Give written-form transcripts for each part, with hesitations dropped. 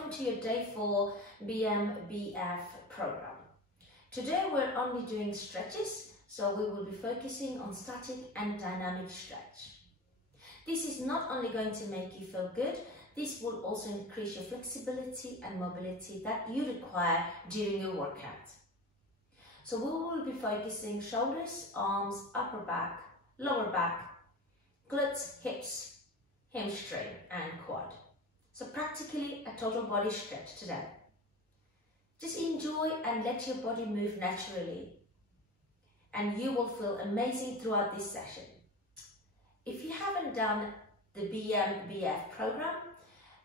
welcome to your Day 4 BMBF program. Today we're only doing stretches, so we will be focusing on static and dynamic stretch. This is not only going to make you feel good, this will also increase your flexibility and mobility that you require during your workout. So we will be focusing shoulders, arms, upper back, lower back, glutes, hips, hamstring and quad. So practically a total body stretch today. Just enjoy and let your body move naturally, and you will feel amazing throughout this session. If you haven't done the BMBF program,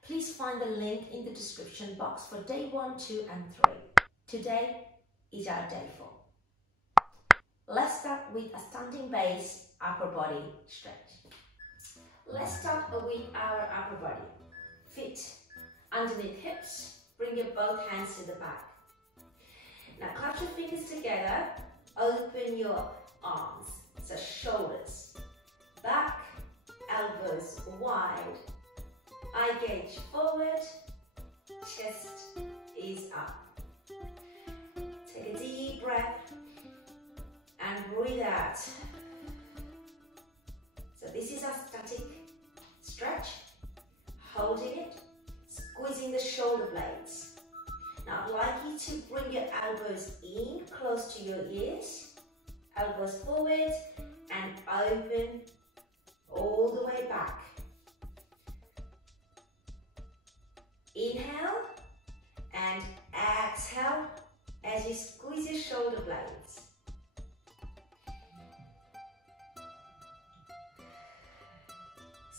please find the link in the description box for day 1, 2 and 3. Today is our day 4. Let's start with a standing base upper body stretch. Let's start with our upper body. Feet underneath hips, bring your both hands to the back. Now clutch your fingers together, open your arms, so shoulders, back, elbows wide, eye gauge forward, chest is up. Take a deep breath and breathe out. So this is a static stretch, holding it, squeezing the shoulder blades. Now I'd like you to bring your elbows in close to your ears, elbows forward and open all the way back. Inhale and exhale as you squeeze your shoulder blades.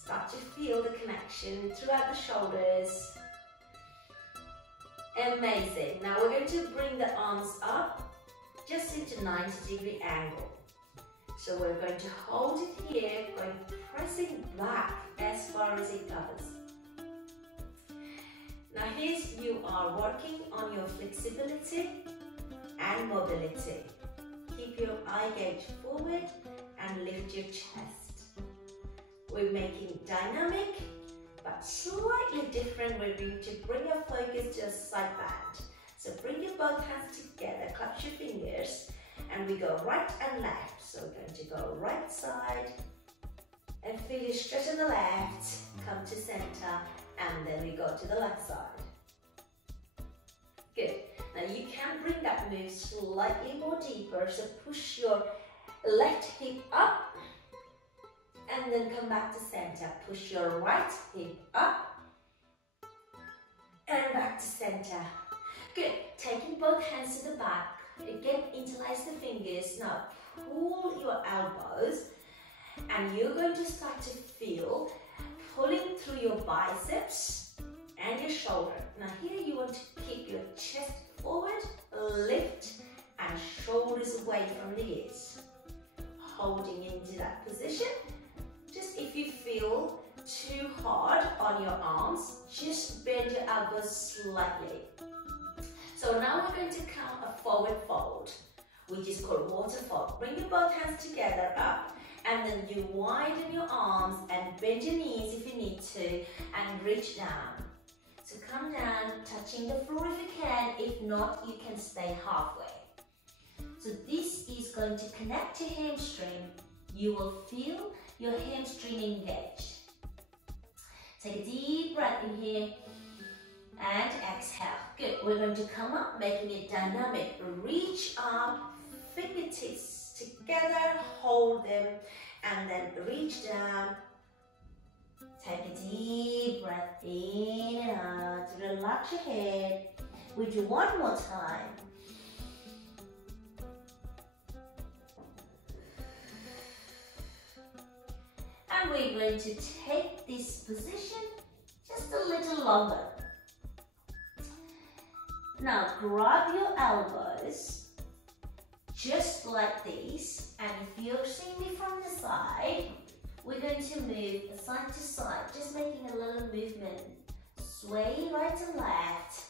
Start to feel the connection throughout the shoulders. Amazing. Now we're going to bring the arms up just into 90-degree angle. So we're going to hold it here, going pressing back as far as it goes. Now here you are working on your flexibility and mobility. Keep your eye gauge forward and lift your chest. We're making dynamic, but slightly different. We're going to bring your focus to a side bend. So bring your both hands together, clutch your fingers, and we go right and left. So we're going to go right side, and feel your stretch on the left, come to center, and then we go to the left side. Good. Now you can bring that move slightly more deeper, so push your left hip up, and then come back to center. Push your right hip up and back to center. Good. Taking both hands to the back. Again, interlace the fingers. Now pull your elbows, and you're going to start to feel pulling through your biceps and your shoulder. Now here you want to keep your chest forward, lift, and shoulders away from the ears. Holding into that position. Just if you feel too hard on your arms, just bend your elbows slightly. So now we're going to count a forward fold, which is called waterfall. Bring your both hands together up, and then you widen your arms and bend your knees if you need to, and reach down. So come down, touching the floor if you can. If not, you can stay halfway. So this is going to connect your hamstring. You will feel your hamstring engaged. Take a deep breath in here and exhale. Good. We're going to come up, making it dynamic. Reach up, fingertips together, hold them, and then reach down. Take a deep breath in and out. Relax your head. We do one more time. And we're going to take this position just a little longer. Now grab your elbows just like this, and if you're seeing me from the side, we're going to move side to side, just making a little movement. Sway right and left.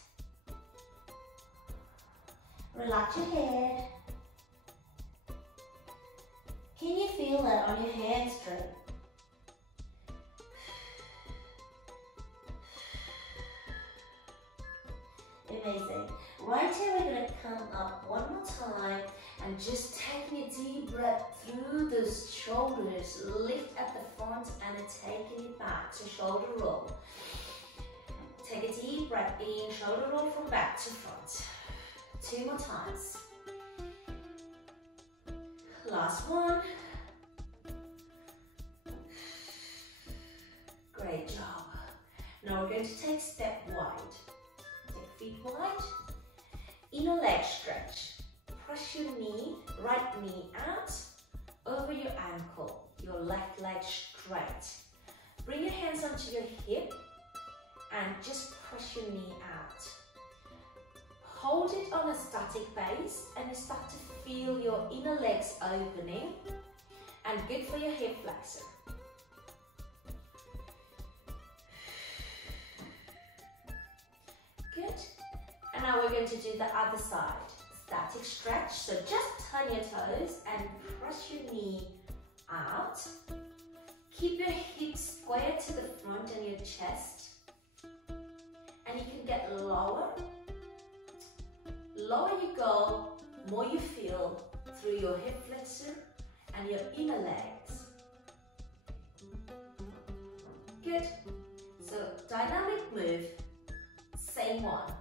Relax your head. Can you feel that on your hamstring? Amazing. Right here, we're going to come up one more time and just taking a deep breath through those shoulders. Lift at the front and taking it back. So shoulder roll. Take a deep breath in, shoulder roll from back to front. 2 more times. Last one. Great job. Now we're going to take step wide. Take feet wide. Inner leg stretch. Press your knee, right knee out over your ankle. Your left leg straight. Bring your hands onto your hip and just press your knee out. Hold it on a static base and you start to feel your inner legs opening, and good for your hip flexor. Good. And now we're going to do the other side. Static stretch. So just turn your toes and press your knee out. Keep your hips square to the front and your chest. And you can get lower. Lower you go, more you feel through your hip flexor and your inner legs. Good. So dynamic move, same one.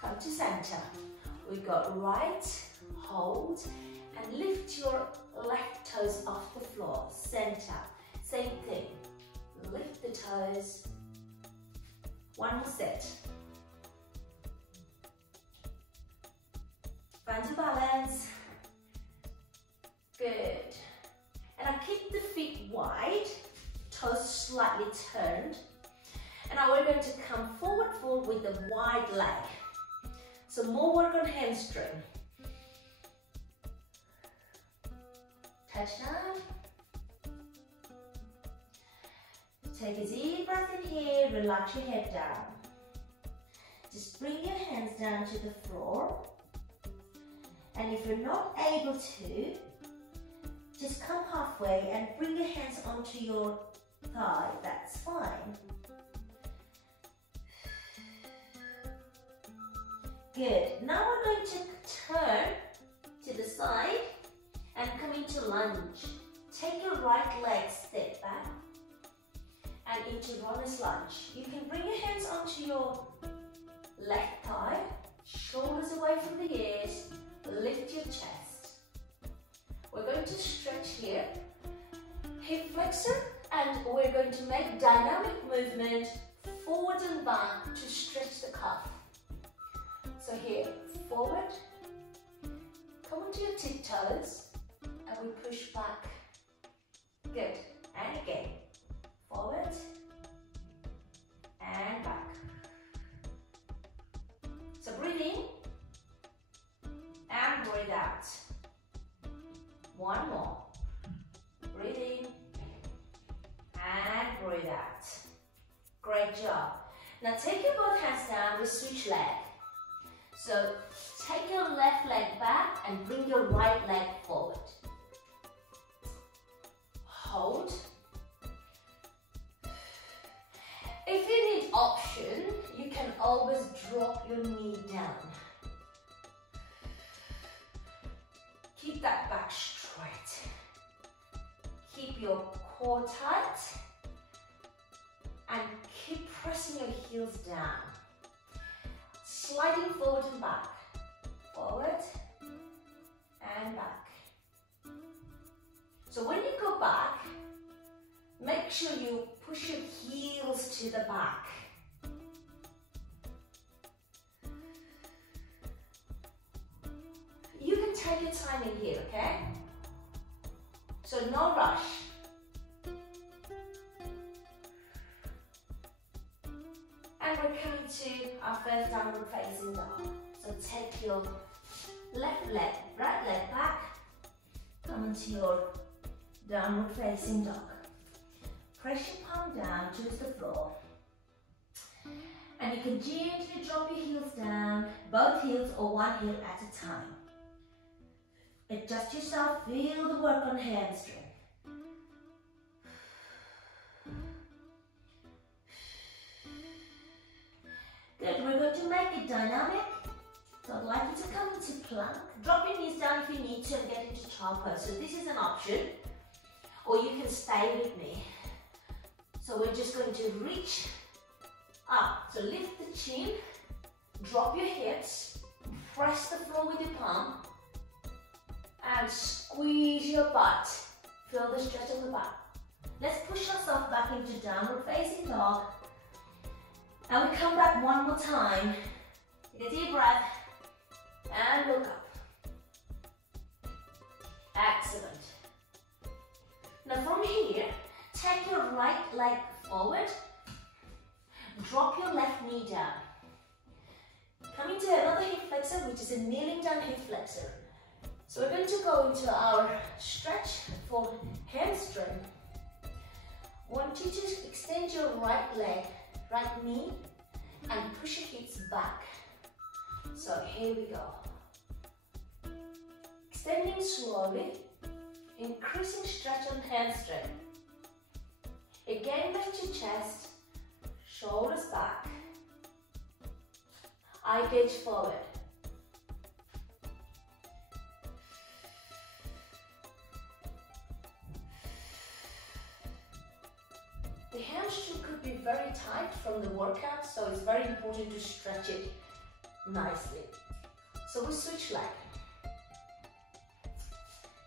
Come to center. We got right, hold, and lift your left toes off the floor. Center, same thing. Lift the toes. One more set. Find your balance. Good. And I keep the feet wide, toes slightly turned. And now we're going to come forward fold with the wide leg. So more work on hamstring. Touch down. Take a deep breath in here, relax your head down. Just bring your hands down to the floor. And if you're not able to, just come halfway and bring your hands onto your thigh, that's fine. Good. Now we're going to turn to the side and come into lunge. Take your right leg, step back, and into runner's lunge. You can bring your hands onto your left thigh, shoulders away from the ears, lift your chest. We're going to stretch here, hip flexor, and we're going to make dynamic movement forward and back to stretch the calf. So here, forward, come onto your tiptoes, and we push back. Good. And again, forward and back. So breathe in and breathe out. One more. Breathe in and breathe out. Great job. Now take your both hands down, we switch leg. So take your left leg back and bring your right leg forward. Hold. If you need option, you can always drop your knee down. Keep that back straight. Keep your core tight and keep pressing your heels down. Sliding forward and back. Forward and back. So when you go back, make sure you push your heels to the back. You can take your time in here, okay? So no rush. And we're coming to our first downward facing dog. So take your left leg, right leg back, come into your downward facing dog. Press your palm down towards the floor. And you can gently drop your heels down, both heels or one heel at a time. Adjust yourself, feel the work on hamstring. Good, we're going to make it dynamic. So I'd like you to come into plank. Drop your knees down if you need to and get into child pose. So this is an option, or you can stay with me. So we're just going to reach up. So lift the chin, drop your hips, press the floor with your palm, and squeeze your butt. Feel the stretch of the butt. Let's push ourselves back into downward facing dog. And we come back one more time. Take a deep breath and look up. Excellent. Now from here, take your right leg forward. Drop your left knee down. Come into another hip flexor, which is a kneeling down hip flexor. So we're going to go into our stretch for hamstring. Want you to extend your right leg, right knee, and push your hips back. So here we go. Extending slowly, increasing stretch on hamstring. Again, lift your chest, shoulders back, eye gaze forward. The hamstring could be very tight from the workout, so it's very important to stretch it nicely. So we switch leg.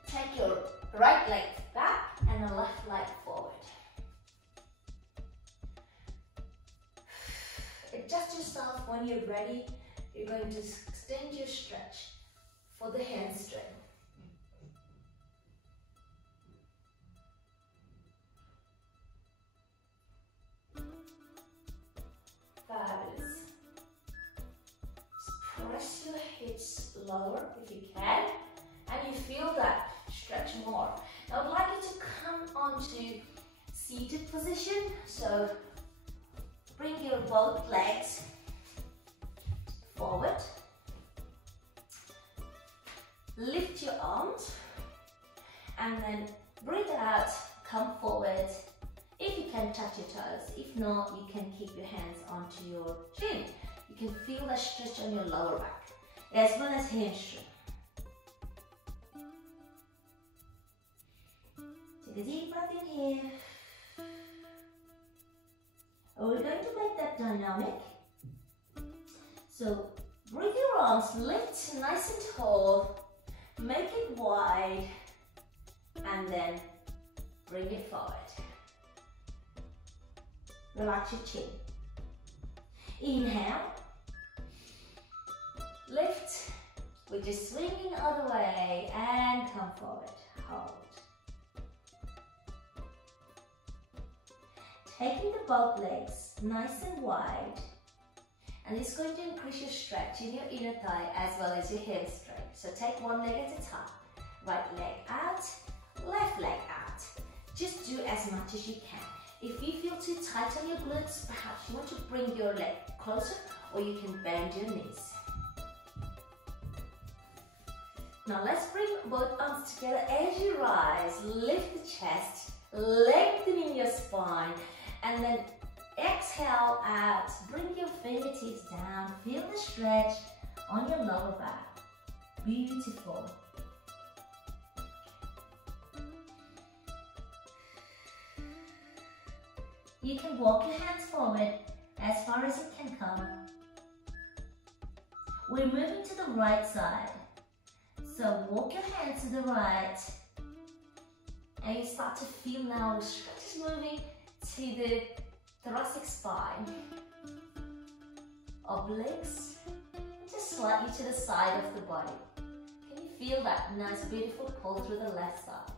Take your right leg back and the left leg forward. Adjust yourself when you're ready. You're going to extend your stretch for the hamstring. Fabulous. Press your hips lower if you can, and you feel that stretch more. Now I'd like you to come onto seated position. So bring your both legs forward. Lift your arms and then breathe out, come forward. If you can touch your toes, if not, you can keep your hands onto your chin. You can feel that stretch on your lower back, as well as hamstring. Take a deep breath in here. We're going to make that dynamic. So bring your arms, lift nice and tall, make it wide, and then bring it forward. Relax your chin. Inhale. Lift. We're just swinging the other way and come forward. Hold. Taking the both legs nice and wide. And it's going to increase your stretch in your inner thigh as well as your hamstring. So take one leg at a time. Right leg out, left leg out. Just do as much as you can. If you feel too tight on your glutes, perhaps you want to bring your leg closer, or you can bend your knees. Now let's bring both arms together as you rise. Lift the chest, lengthening your spine, and then exhale out. Bring your fingertips down. Feel the stretch on your lower back. Beautiful. You can walk your hands forward as far as it can come. We're moving to the right side. So walk your hands to the right. And you start to feel now the stretch is moving to the thoracic spine. Obliques, just slightly to the side of the body. Can you feel that nice, beautiful pull through the left side?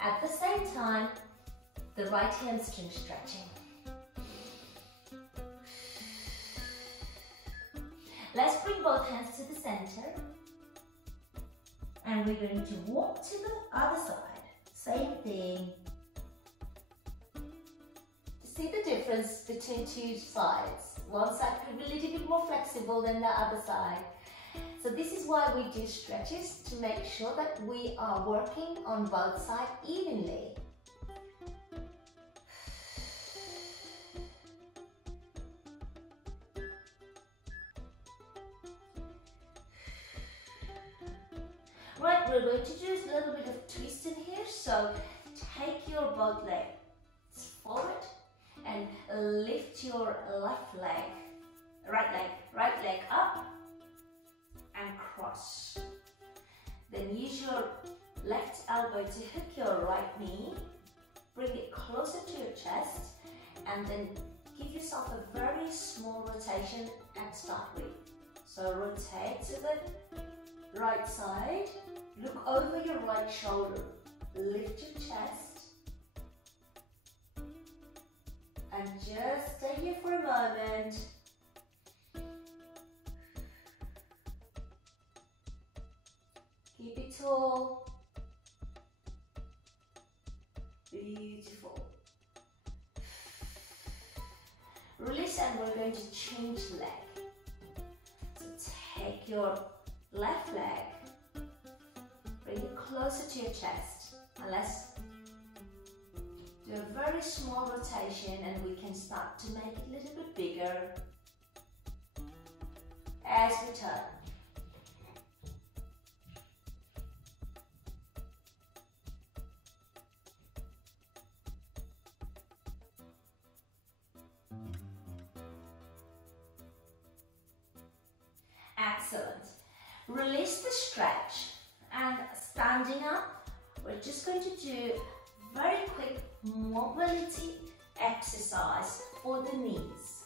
At the same time, the right hamstring stretching. Let's bring both hands to the center. And we're going to walk to the other side. Same thing. See the difference between two sides. One side could be a little bit more flexible than the other side. So this is why we do stretches, to make sure that we are working on both sides evenly. Right, we're going to do a little bit of twist in here. So take your both legs forward and lift your left leg, right leg up and cross. Then use your left elbow to hook your right knee, bring it closer to your chest, and then give yourself a very small rotation and start with. So rotate to the right side, look over your right shoulder, lift your chest, and just stay here for a moment. Keep it tall. Beautiful. Release, and we're going to change leg. So take your left leg, bring it closer to your chest, and let's do a very small rotation, and we can start to make it a little bit bigger as we turn. Excellent. Release the stretch, and standing up, we're just going to do very quick mobility exercise for the knees.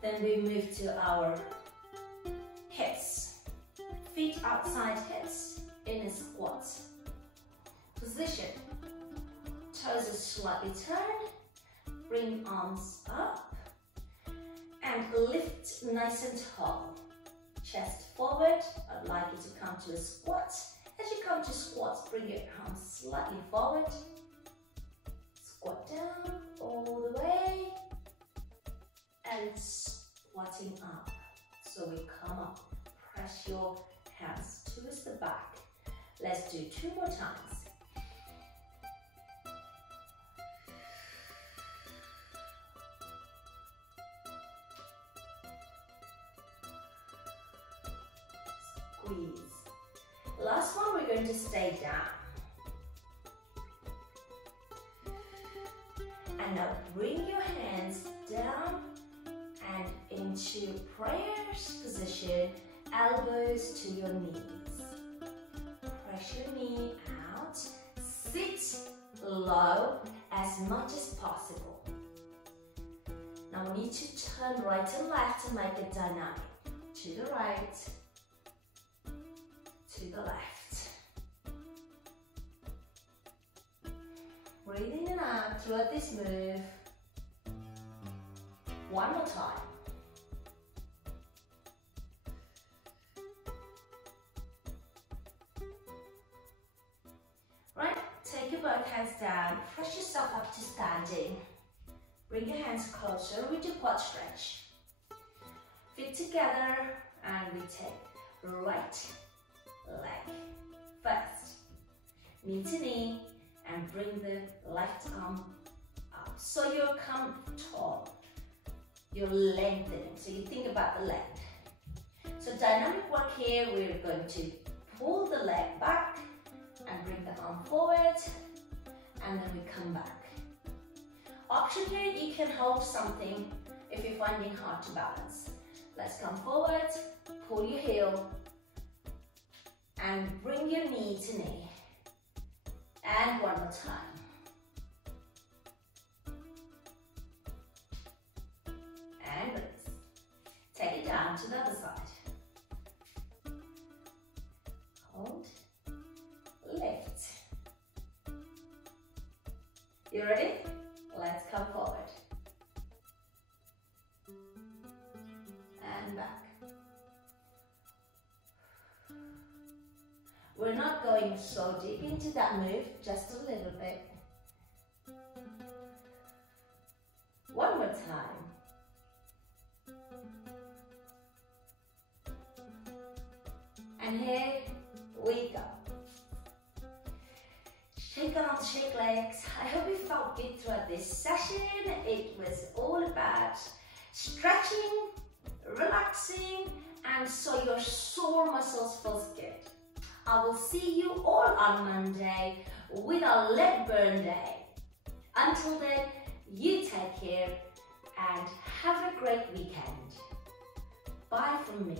Then we move to our hips, feet outside hips in a squat position. Toes are slightly turned, bring arms up and lift nice and tall. Chest forward. I'd like you to come to a squat. As you come to squat, bring your arms slightly forward. Squat down all the way and squatting up. So we come up, press your hands towards the back. Let's do 2 more times. Squeeze. Last one, we're going to stay down. And now bring your hands down and into prayers position, elbows to your knees. Press your knee out, sit low as much as possible. Now we need to turn right and left to make it dynamic. To the right, to the left. Breathing in and out throughout this move. One more time. Right, take your both hands down, press yourself up to standing. Bring your hands closer with your quad stretch. Feet together, and we take right leg first. Knee to knee, and bring the left arm up. So you'll come tall. You're lengthening. So you think about the leg. So dynamic work here, we're going to pull the leg back and bring the arm forward, and then we come back. Option here, you can hold something if you're finding hard to balance. Let's come forward, pull your heel, and bring your knee to knee. And one more time. And release. Take it down to the other side. Hold, lift. You ready? Let's come forward. And back. We're not going so deep into that move, just a little bit. One more time. And here we go. Shake arms, shake legs. I hope you felt good throughout this session. It was all about stretching, relaxing, and so your sore muscles feels good. I will see you all on Monday with our leg burn day. Until then, you take care and have a great weekend. Bye from me.